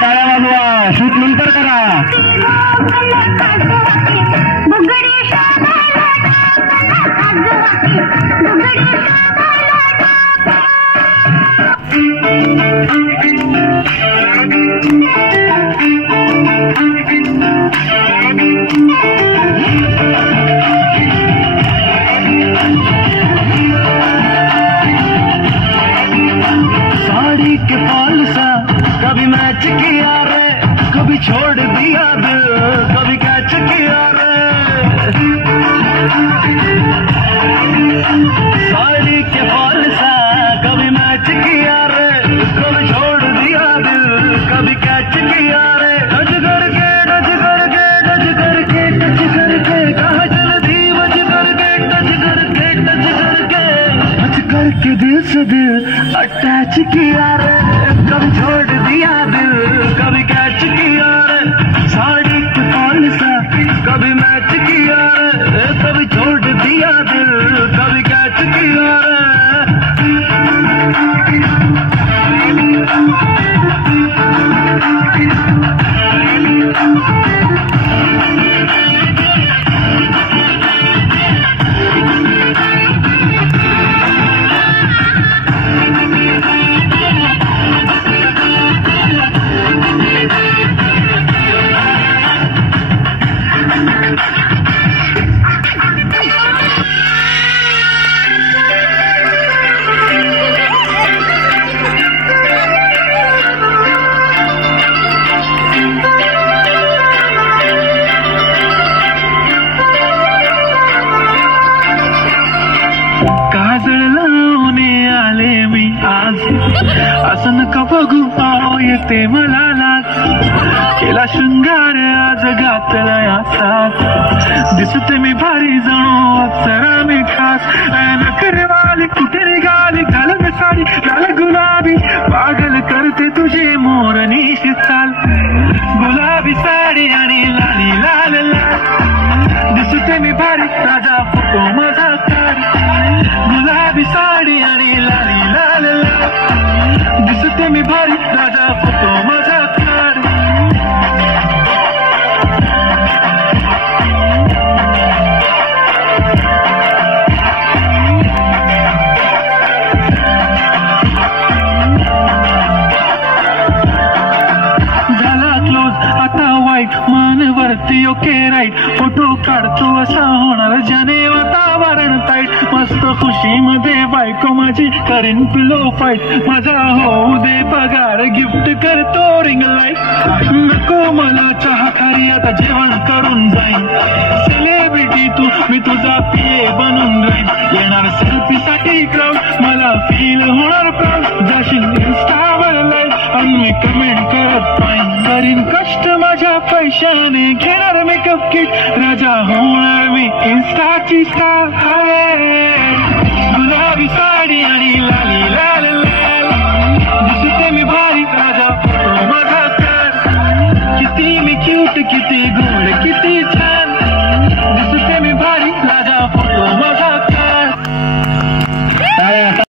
टाळ्या वाजवा, शूट नंतर करा. साड़ी के फॉल सा कभी मैच किया रे, कभी छोड़ दिया दिल, कभी कैच किया रे. साड़ी के फॉल सा कभी मैच किया रे, कभी छोड़ दिया दिल, कभी कैच किया रे. टच करके टच करके टच करके टच करके कहाँ चल दी बच करके टच करके टच करके टच करके दिल से दिल अटैच किया रे, कभी छोड़ दिया दिल, कभी कैच किया रे. साड़ी के फॉल सा कभी मैच किया रे, कभी छोड़ दिया दिल, कभी कैच किया रे. काजळ लावणे आले मी आज, असं नका बघू पाव येते मला लाज. केला शृंगार आज घातला याचा, दिसते मी भारी जणू अप्सरा मी खास. नखरेवाली कुठे निघाली, घाल मी साडी घाल गुलाबी, पागल करते तुझे मोरनीशी चाल. गुलाबी साडी आणि लाली लाल लाल, दिसते मी भारी राजा फोटो माझा काढ. गुलाबी साडी आणि लाली लाल लाल, दिसते मी भारी राजा फोटो माझा काढ. झाला क्लोज आता वाईट, मन वरती ओके राईट, फोटो काढतो असा होणार ज्याने वातावरण टाईट. मस्त खुशी मध्ये बायको माझी करीन पिलो फाईट, माझा होऊ दे पगार गिफ्ट करतो रिंग लाईट. नको मला चहा खारी आता जेवण करून जाईन, सेलिब्रिटी तू मी तुझा पिये बनून राहीन. येणार सेल्फी साठी क्राऊड, मला फील होणार प्राऊड. जाशील इन्स्टावर लाईव्ह आणि मी कमेंट करत पाहिन. करीन कष्ट माझ्या पैशाने, घेणार मेकअप किट, राजा होणार मी इन्स्टाची स्टार. गुलाबी साडी आणि लाली लाल लाल, दिसते मी भारी राजा फोटो माझा काढ. किती मी क्यूट, किती गोड, किती